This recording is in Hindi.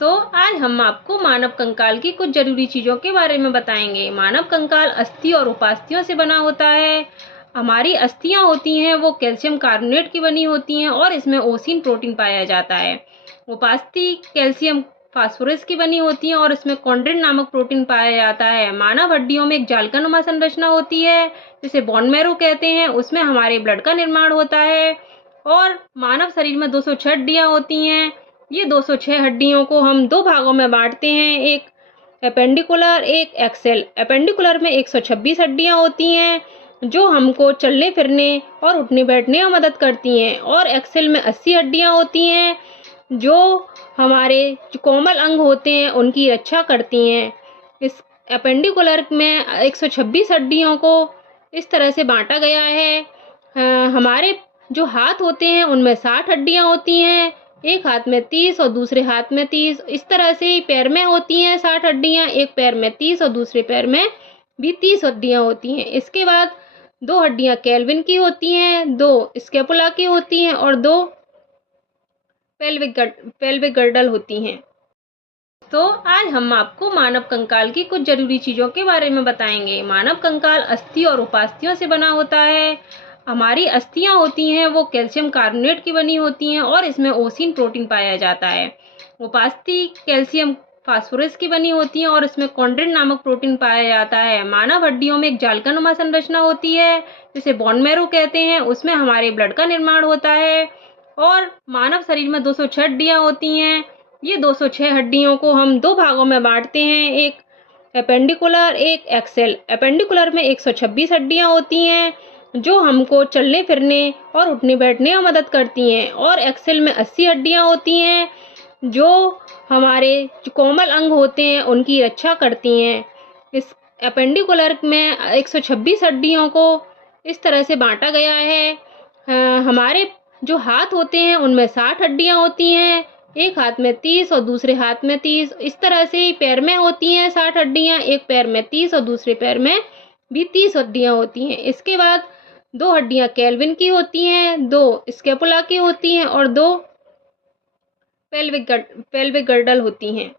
तो आज हम आपको मानव कंकाल की कुछ जरूरी चीजों के बारे में बताएंगे। मानव कंकाल अस्थि और उपास्थियों से बना होता है। हमारी अस्थियां होती हैं वो कैल्शियम कार्बोनेट की बनी होती हैं और इसमें ओसिन प्रोटीन पाया जाता है। उपास्थि कैल्शियम फास्फोरस की बनी होती है और इसमें कॉन्ड्रिन नामक प्रोटीन पाया जाता है। मानव हड्डियों में एक जालकानुमा संरचना होती है जिसे बोन मैरो कहते हैं। उसमें हमारे ब्लड का निर्माण होता है और मानव शरीर में 206 हड्डियां होती हैं। ये 206 हड्डियों को हम दो भागों में बांटते हैं, एक एपेंडिकुलर, एक एक्सेल। एपेंडिकुलर में 126 हड्डियां होती हैं जो हमको चलने फिरने और उठने बैठने में मदद करती हैं, और एक्सेल में 80 हड्डियां होती हैं जो हमारे जो कोमल अंग होते हैं उनकी रक्षा करती हैं। इस एपेंडिकुलर में 126 हड्डियों को इस तरह से बांटा गया है। हमारे जो हाथ होते हैं उनमें 60 हड्डियां होती हैं, एक हाथ में 30 और दूसरे हाथ में 30। इस तरह से ही पैर में होती हैं 60 हड्डियां, एक पैर में 30 और दूसरे पैर में भी 30 हड्डियां होती हैं। इसके बाद 2 हड्डियां केल्विन की होती हैं, 2 स्कैपुला की होती हैं और 2 पेल्विक गर्डल होती हैं। तो आज हम आपको मानव कंकाल की कुछ जरूरी चीजों के बारे में बताएंगे। मानव कंकाल अस्थि और उपास्थियों से बना होता है। हमारी अस्थियां होती हैं वो कैल्शियम कार्बोनेट की बनी होती हैं और इसमें ओसिन प्रोटीन पाया जाता है। उपास्थि कैल्शियम फास्फोरस की बनी होती हैं और इसमें कॉन्ड्रिन नामक प्रोटीन पाया जाता है। मानव हड्डियों में एक जालकानुमा संरचना होती है जिसे बोन मैरो कहते हैं। उसमें हमारे ब्लड का निर्माण होता है और मानव शरीर में 206 हड्डियां होती हैं। ये 206 हड्डियों को हम दो भागों में बांटते हैं, एक एपेंडिकुलर, एक एक्सेल। एपेंडिकुलर में 126 हड्डियां होती हैं जो हमको चलने फिरने और उठने बैठने में मदद करती हैं, और एक्सेल में 80 हड्डियां होती हैं जो हमारे जो कोमल अंग होते हैं उनकी रक्षा करती हैं। इस एपेंडिकुलर में 126 हड्डियों को इस तरह से बांटा गया है। हमारे जो हाथ होते हैं उनमें 60 हड्डियां होती हैं, एक हाथ में 30 और दूसरे हाथ में 30। इस तरह से ही पैर में होती हैं 60 हड्डियां, एक पैर में 30 और दूसरे पैर में भी 30 हड्डियां होती हैं। इसके बाद 2 हड्डियां केल्विन की होती हैं, 2 स्कैपुला की होती हैं और 2 पेल्विक गर्डल होती हैं।